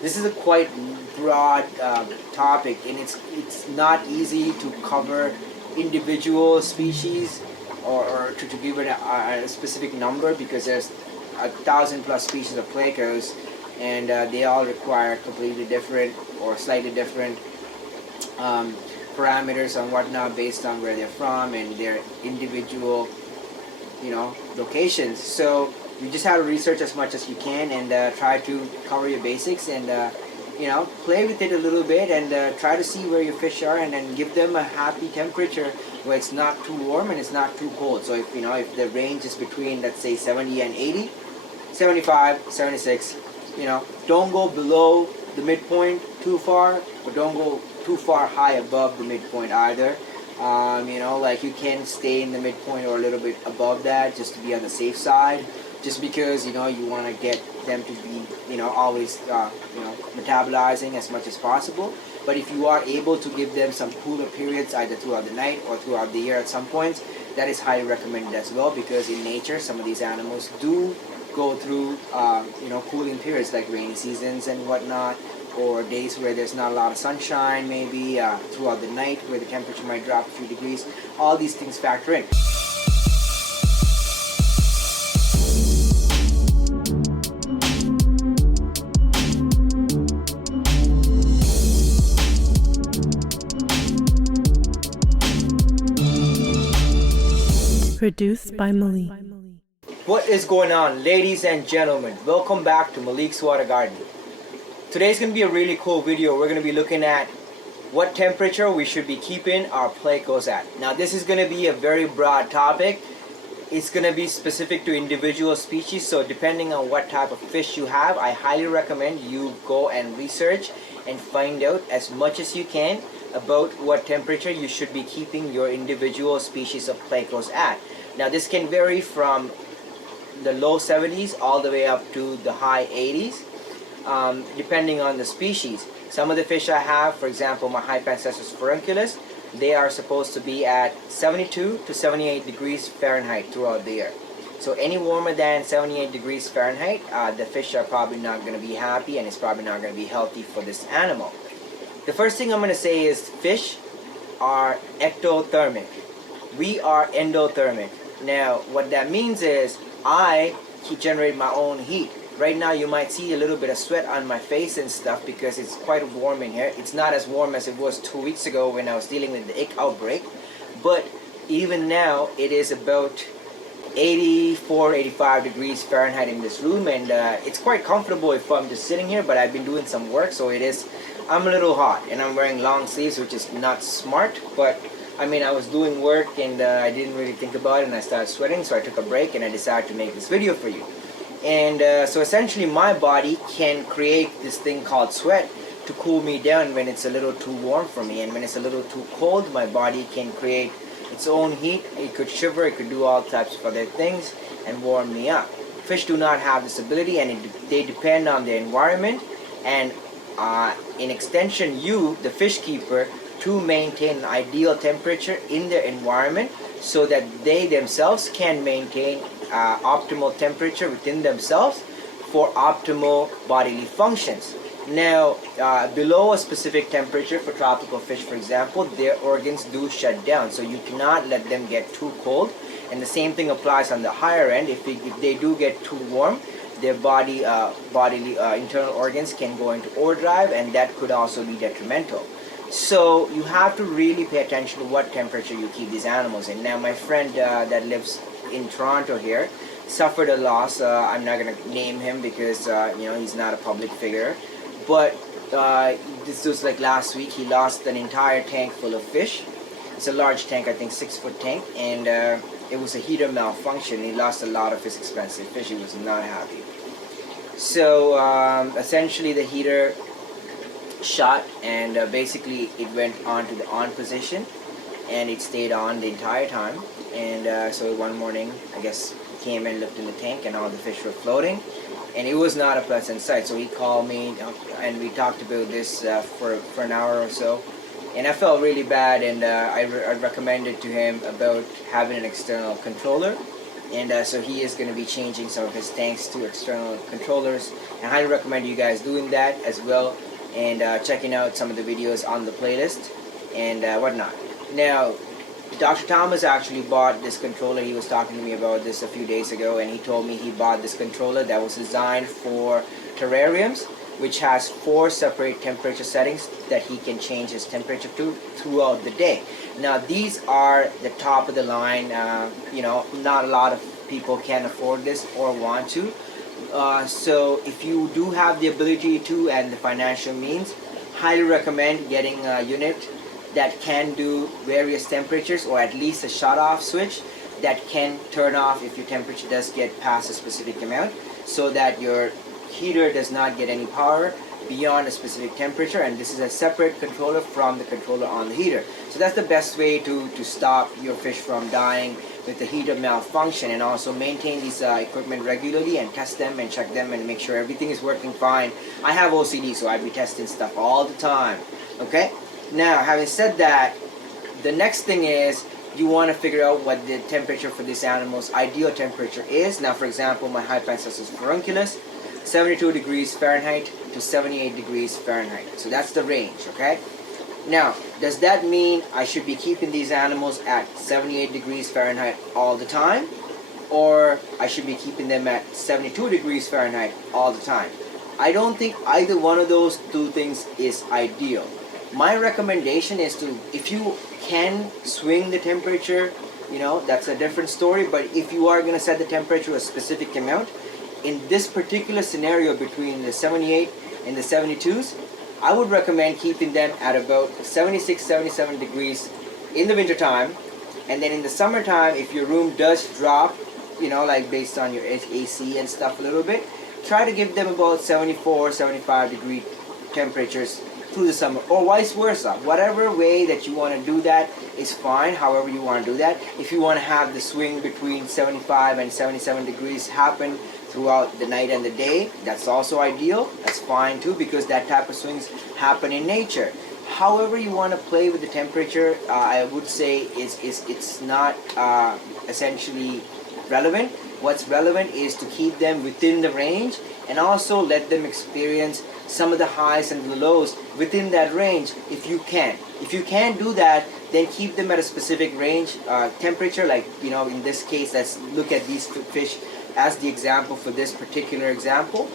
this is a quite broad topic, and it's not easy to cover individual species or to give it a specific number, because there's 1,000 plus species of plecos, and they all require completely different or slightly different parameters and whatnot based on where they're from and their individual, locations. So you just have to research as much as you can and try to cover your basics and play with it a little bit and try to see where your fish are, and then give them a happy temperature where it's not too warm and it's not too cold. So if the range is between, let's say, 70 and 80, 75, 76, don't go below the midpoint too far, but don't go too far high above the midpoint either. Like you can stay in the midpoint or a little bit above that just to be on the safe side, just because you want to get them to be always metabolizing as much as possible. But if you are able to give them some cooler periods either throughout the night or throughout the year at some points, that is highly recommended as well, because in nature some of these animals do go through cooling periods like rainy seasons and whatnot, or days where there's not a lot of sunshine, maybe throughout the night where the temperature might drop a few degrees. All these things factor in. Produced by Malik. What is going on, ladies and gentlemen? Welcome back to Malik's Water Garden. Today's going to be a really cool video. We're going to be looking at what temperature we should be keeping our plecos at. Now this is going to be a very broad topic. It's going to be specific to individual species, so depending on what type of fish you have, I highly recommend you go and research and find out as much as you can about what temperature you should be keeping your individual species of plecos at. Now this can vary from the low 70s all the way up to the high 80s. Depending on the species. Some of the fish I have, for example my Hypanthecus furunculus, they are supposed to be at 72 to 78 degrees Fahrenheit throughout the year. So any warmer than 78 degrees Fahrenheit, the fish are probably not going to be happy, and it's probably not going to be healthy for this animal. The first thing I'm going to say is fish are ectothermic. We are endothermic. Now what that means is I generate my own heat. Right now you might see a little bit of sweat on my face and stuff because it's quite warm in here. It's not as warm as it was 2 weeks ago when I was dealing with the ick outbreak, but even now it is about 84, 85 degrees Fahrenheit in this room, and it's quite comfortable if I'm just sitting here, but I've been doing some work, so I'm a little hot, and I'm wearing long sleeves, which is not smart, but I was doing work and I didn't really think about it, and I started sweating, so I took a break and I decided to make this video for you. And so essentially my body can create this thing called sweat to cool me down when it's a little too warm for me, and when it's a little too cold, my body can create its own heat. It could shiver, it could do all types of other things and warm me up. Fish do not have this ability, and they depend on their environment and in extension you, the fish keeper, to maintain an ideal temperature in their environment so that they themselves can maintain optimal temperature within themselves for optimal bodily functions. Now, below a specific temperature for tropical fish, for example, their organs do shut down, so you cannot let them get too cold. And the same thing applies on the higher end. If they do get too warm, their bodily internal organs can go into overdrive, and that could also be detrimental. So you have to really pay attention to what temperature you keep these animals in. Now my friend that lives in Toronto here suffered a loss. I'm not going to name him because he's not a public figure, but this was like last week. He lost an entire tank full of fish. It's a large tank, I think 6-foot tank, and it was a heater malfunction. He lost a lot of his expensive fish. He was not happy. So essentially the heater shot, and basically it went on to the on position, and it stayed on the entire time. And so one morning, I guess, he came and looked in the tank, and all the fish were floating, and it was not a pleasant sight. So he called me, and we talked about this for an hour or so, and I felt really bad, and I recommended to him about having an external controller and so he is going to be changing some of his tanks to external controllers, and I highly recommend you guys doing that as well, and checking out some of the videos on the playlist and whatnot. Now, Dr. Thomas actually bought this controller. He was talking to me about this a few days ago, and he told me he bought this controller that was designed for terrariums, which has 4 separate temperature settings that he can change his temperature to throughout the day. Now, these are the top of the line. You know, not a lot of people can afford this or want to. So if you do have the ability to and the financial means, highly recommend getting a unit that can do various temperatures, or at least a shut-off switch that can turn off if your temperature does get past a specific amount, so that your heater does not get any power beyond a specific temperature, and this is a separate controller from the controller on the heater. So that's the best way to stop your fish from dying with the heater malfunction, and also maintain these equipment regularly and test them and check them and make sure everything is working fine. I have OCD, so I'd be testing stuff all the time. Okay? Now, having said that, the next thing is you want to figure out what the temperature for this animal's ideal temperature is. Now, for example, my Hypanthus furunculus, 72 degrees Fahrenheit to 78 degrees Fahrenheit. So that's the range, okay? Now, does that mean I should be keeping these animals at 78 degrees Fahrenheit all the time? Or I should be keeping them at 72 degrees Fahrenheit all the time? I don't think either one of those two things is ideal. My recommendation is to, if you can swing the temperature, you know, that's a different story. But if you are going to set the temperature a specific amount, in this particular scenario between the 78 and the 72s, I would recommend keeping them at about 76, 77 degrees in the winter time. And then in the summertime, if your room does drop, you know, like based on your AC and stuff a little bit, try to give them about 74, 75 degree temperatures through the summer, or vice versa. Whatever way that you want to do that is fine, however you want to do that. If you want to have the swing between 75 and 77 degrees happen throughout the night and the day, that's also ideal. That's fine too, because that type of swings happen in nature. However you want to play with the temperature, I would say it's not essentially relevant. What's relevant is to keep them within the range, and also let them experience some of the highs and the lows within that range if you can. If you can't do that, then keep them at a specific range temperature. Like, you know, in this case, let's look at these fish as the example for this particular example.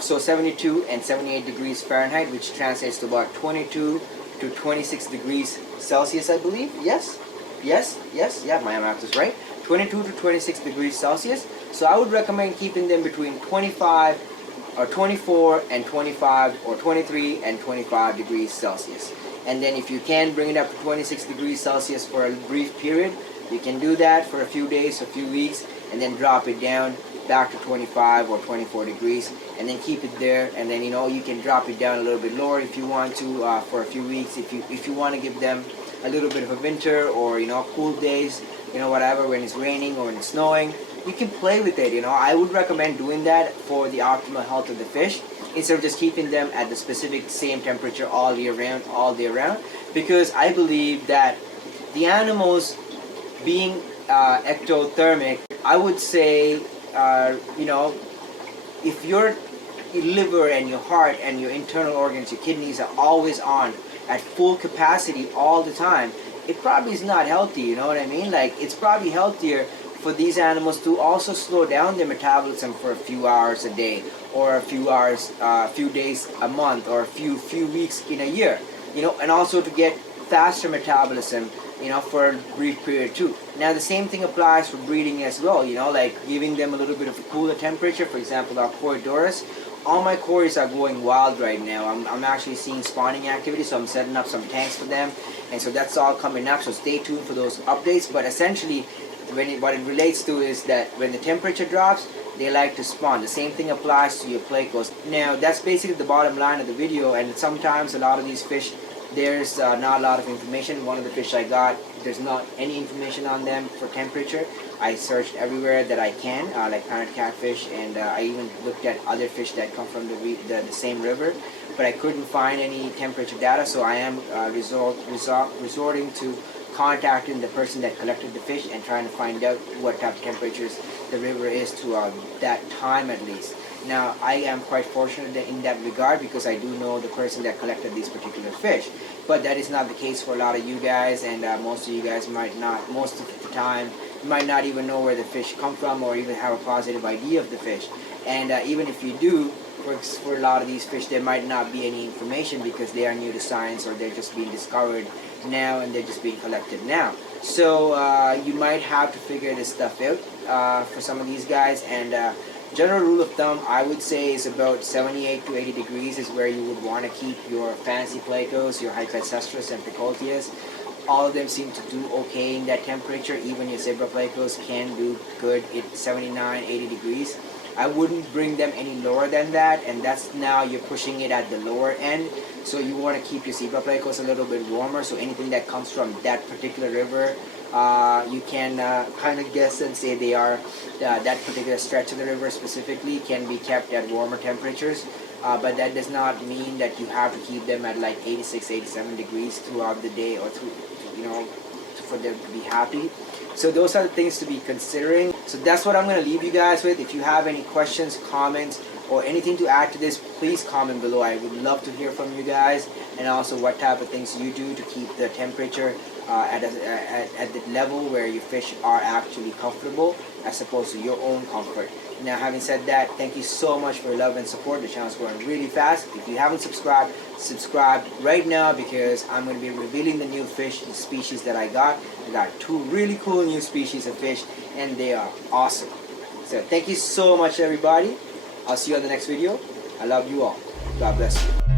So 72 and 78 degrees Fahrenheit, which translates to about 22 to 26 degrees Celsius, I believe. Yes, yeah, my math is right. 22 to 26 degrees Celsius. So I would recommend keeping them between 25 or 24 and 25, or 23 and 25 degrees Celsius. And then if you can bring it up to 26 degrees Celsius for a brief period, you can do that for a few days, a few weeks, and then drop it down back to 25 or 24 degrees, and then keep it there. And then, you know, you can drop it down a little bit lower if you want to for a few weeks. If you want to give them a little bit of a winter, or, you know, cool days, you know, whatever, when it's raining or when it's snowing, you can play with it. You know, I would recommend doing that for the optimal health of the fish, instead of just keeping them at the specific same temperature all year round, because I believe that the animals being ectothermic, I would say, you know, if your liver and your heart and your internal organs, your kidneys are always on at full capacity all the time, it probably is not healthy, you know what I mean? Like, it's probably healthier for these animals to also slow down their metabolism for a few hours a day, or a few hours, a few days a month, or a few weeks in a year, you know, and also to get faster metabolism, you know, for a brief period too. Now the same thing applies for breeding as well, you know, like giving them a little bit of a cooler temperature. For example, our Corydoras, all my Corys are going wild right now. I'm actually seeing spawning activity, so I'm setting up some tanks for them, and so that's all coming up, so stay tuned for those updates. But essentially, what it relates to is that when the temperature drops, they like to spawn. The same thing applies to your Plecos. Now that's basically the bottom line of the video, and sometimes a lot of these fish, there's not a lot of information. One of the fish I got, there's not any information on them for temperature. I searched everywhere that I can, like parrot catfish, and I even looked at other fish that come from the same river, but I couldn't find any temperature data, so I am resorting to contacting the person that collected the fish and trying to find out what type of temperatures the river is to that time at least. Now, I am quite fortunate in that regard because I do know the person that collected these particular fish. But that is not the case for a lot of you guys, and most of you guys might not, most of the time, you might not even know where the fish come from or even have a positive idea of the fish. And even if you do, for a lot of these fish, there might not be any information because they are new to science or they're just being discovered now and they're just being collected now. So you might have to figure this stuff out for some of these guys. And general rule of thumb, I would say, is about 78 to 80 degrees is where you would want to keep your fancy plecos, your Hypacestrus and Picolteus. All of them seem to do okay in that temperature. Even your zebra plecos can do good at 79, 80 degrees. I wouldn't bring them any lower than that, and that's now you're pushing it at the lower end. So you want to keep your zebra plecos a little bit warmer, so anything that comes from that particular river, you can kind of guess and say they are that particular stretch of the river specifically can be kept at warmer temperatures. But that does not mean that you have to keep them at like 86, 87 degrees throughout the day or for them to be happy. So those are the things to be considering. So that's what I'm going to leave you guys with. If you have any questions, comments, or anything to add to this, please comment below. I would love to hear from you guys, and also what type of things you do to keep the temperature at the level where your fish are actually comfortable as opposed to your own comfort. Now, having said that, thank you so much for your love and support. The channel's growing really fast. If you haven't subscribed, subscribe right now because I'm going to be revealing the new fish species that I got. I got 2 really cool new species of fish, and they are awesome. So thank you so much, everybody. I'll see you on the next video. I love you all. God bless you.